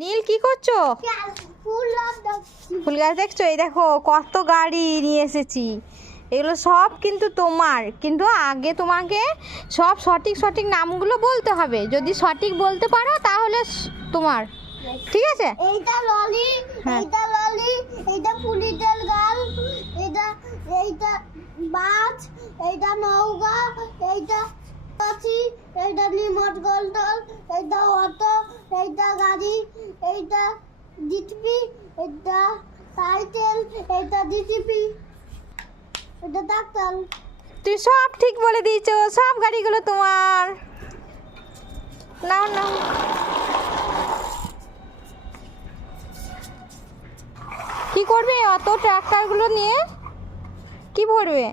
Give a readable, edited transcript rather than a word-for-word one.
নীল কি করছো? ফুল গাছ দেখছো? এই দেখো কত গাড়ি নিয়ে এসেছি। এগুলো সব কিন্তু তোমার, কিন্তু আগে তোমাকে সব সঠিক সঠিক নামগুলো বলতে হবে। যদি সঠিক বলতে পারো তাহলে তোমার, ঠিক আছে? এইটা ললি, এইটা ললি, এইটা পুলিটেল গাল, এইটা বাস, এইটা নৌকা, এইটা পাখি, এইটা রিমোট কন্ট্রোল, এইটা অটো, এইটা গাড়ি, এইটা জিটিপি, এইটা সাইকেল, এইটা জিটিপি, এটা ডাক্তার। তুই সব ঠিক বলে দিয়েছো, সব গাড়িগুলো তোমার। নাও নাও। কি করবে অত ট্রাক্টরগুলো নিয়ে? কি করবে?